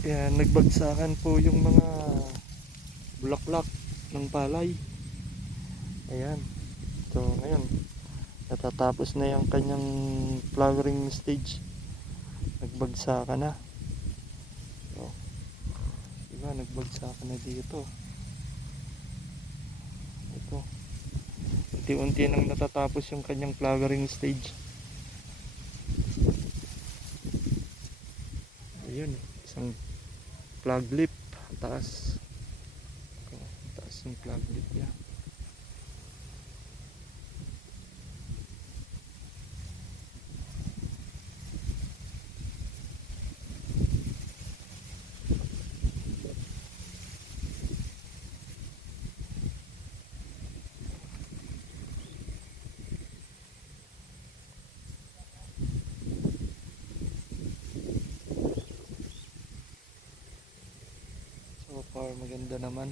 Yan, nagbagsakan po yung mga bulaklak ng palay. Ayan. So ngayon, natatapos na yung kanyang flowering stage. Nagbagsakan na. So, diba, nagbagsakan na dito. Ito. Unti-unti nang natatapos yung kanyang flowering stage. Ayun, isang flag leaf. Taas. Taas yung flag leaf niya. So far maganda naman.